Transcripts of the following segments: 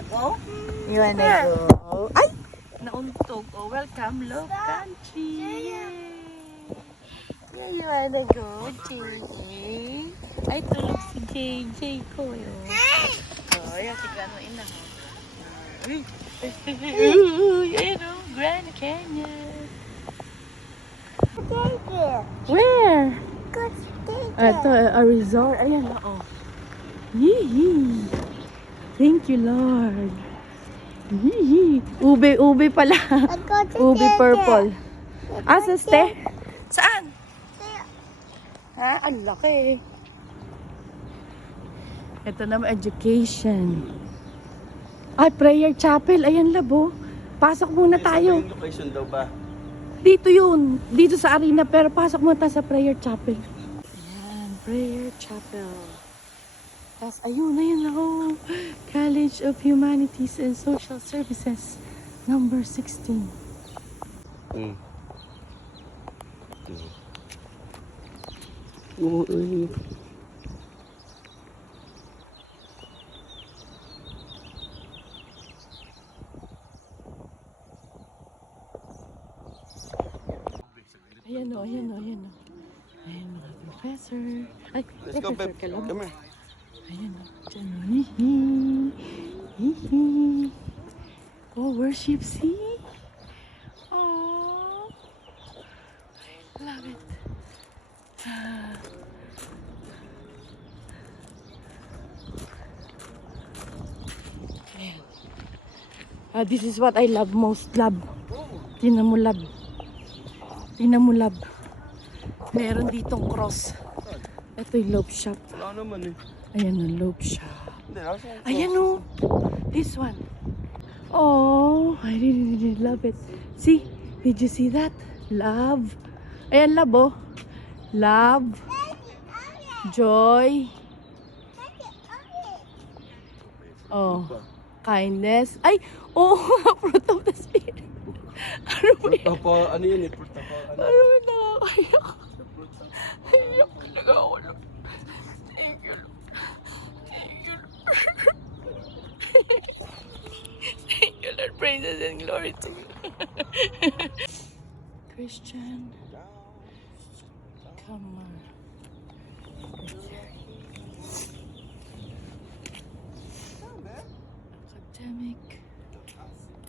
wanna go? You wanna go? Ay! Nauntog. Oh, welcome, love country. Yay! Yeah, you wanna go, JJ? Ay, tulog si JJ ko yun. Oh, yan, tignan mo ina ho. Ayun o, Grand Canyon. Where? Ito, a resort. Ayan o. Oh. Yee! Thank you, Lord. Yee! Ube pala. Ube purple. Asa, ste? Saan? Ha? Ang laki. Ito naman, education. Ay, prayer chapel. Ayan, labo. Pasok muna tayo. Yung location daw ba? Dito yun. Dito sa arena. Pero pasok muna tayo sa prayer chapel. Ayan, prayer chapel. Tapos, ayun ako. College of Humanities and Social Services. Number 16. Ayan o. Ayan, mga professor. Ay, Let's go, professor babe. ka lang. Come here. Ayan o. Diyan o. Hihi. Oh, worship, see? Oh, I love it. This is what I love most, love. Tingnan mo, love. Tingnan mo, love. Meron ditong cross. Ito yung loaf shop. Wala naman eh. Ayan ang loaf shop. Hindi, nasa Ayan o. This one. Oh, I really love it. See? Did you see that? Love. Ayan, love oh. Love. Joy. Oh. Kindness. Ay! Oh, fruit of the spirit. Ano ba yan? ano yun eh? Fruit apa, ano? Ano ba nakakayak? Iyak talaga ako lang. Thank you. Thank you. Thank you, Lord. Praises and glory to you. Christian. Come on. Academic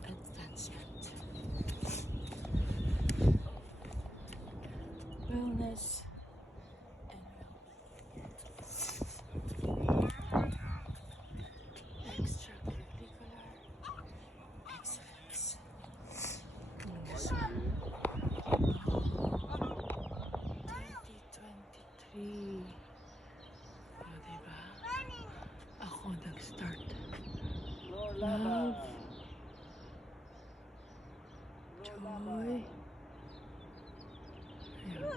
advancement. Wellness and extracurricular excellence. This one. 2023. O, diba? Ako nag-start. Love. Joy.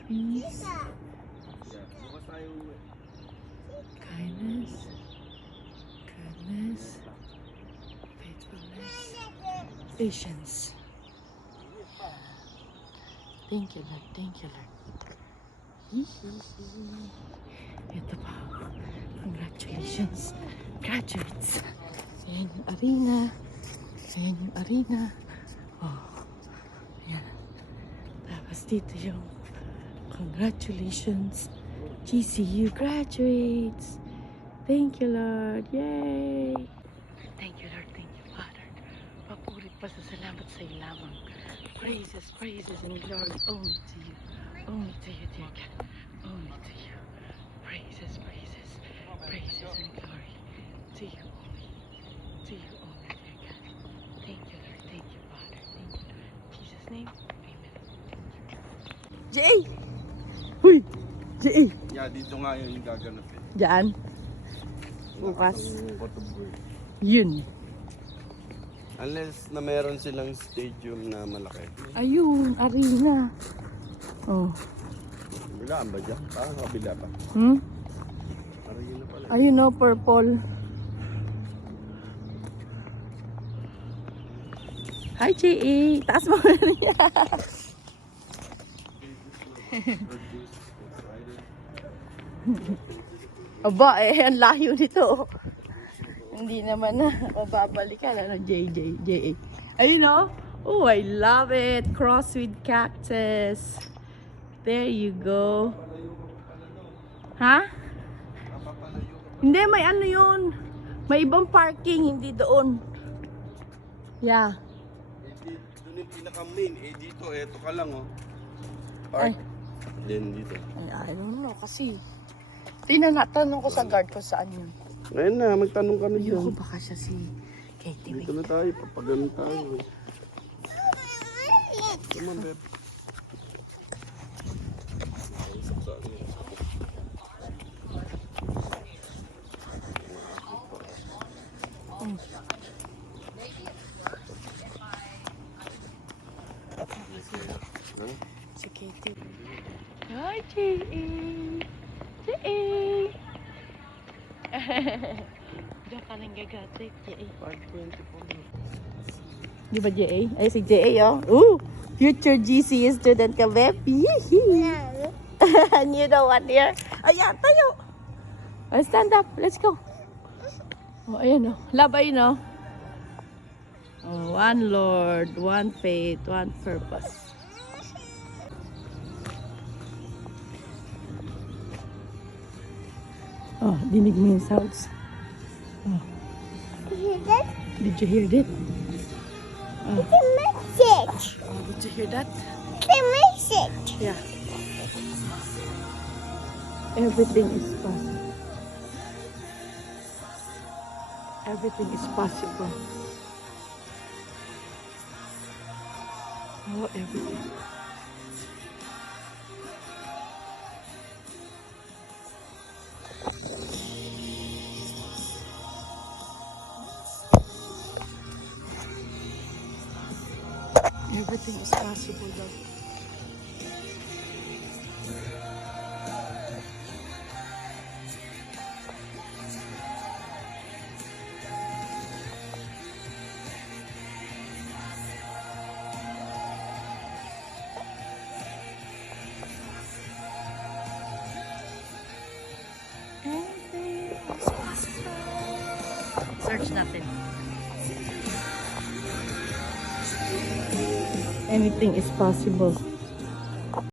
Peace. Kindness. Goodness. Faithfulness. Patience. Thank you, Lord. Thank you, Lord. Ito pa. Congratulations. Graduates. Ayan yung arena. Ayan yung arena. Oh. Ayan. Tapos dito yung congratulations. GCU graduates. Thank you, Lord. Yay! Thank you, Lord. Thank you, Father. Papuri pa sa salamat sa iyo lamang. Praises, praises, and glory only to you. Only to you, dear God. Only to you. Praises, praises, praises, and glory to you only. To you only, dear God. Thank you, Lord. Thank you, Father. Thank you, Lord. In Jesus' name, amen. Jay! Huy! Jay! Yeah, dito nga yun yung gaganapin. Diyan? Bukas. Waterboard. Yun. Unless na meron silang stadium na malaki. Ayun, arena. Oh. Bilaan ba dyan? Parang kabila pa. Arena pala. Ayun o, purple. Hi, J.A. Taas mo na niya. Aba, ang layo nito. Ang Hindi naman na babalikan. Ano, JA. Ayun o. Oh, I love it. Cross with cactus. There you go. Ha? Hindi, may ano yun. May ibang parking, hindi doon. Yeah. Doon yung pinaka-main. Dito, eto ka lang, oh. Ay. Park. Then dito. Ay, I don't know kasi. Tanong ko sa guard ko saan yun. Ngayon na, magtanong ka na Ayoko dyan. baka siya si Katie. Dito na tayo, papaganon tayo. Come on, babe. Si Katie. Hi, J.A. J.A. Diyan ka nang gagatik, J.A. 5:24. Di ba J.A.? Ay, si J.A. oh. Ooh! Future GC student ka, Beb. And you know what, dear? Ayan, tayo. Oh, stand up. Let's go. Oh, ayan, oh. Labay, no? Oh, one Lord, one faith, one purpose. Oh, dinig mo yung sounds. Oh. You hear that? Did you hear that? Oh. It's a message. Oh, did you hear that? It's a message. Yeah. Everything is possible. Everything is possible. Oh, everything. Everything is possible, though. Search natin. Anything is possible.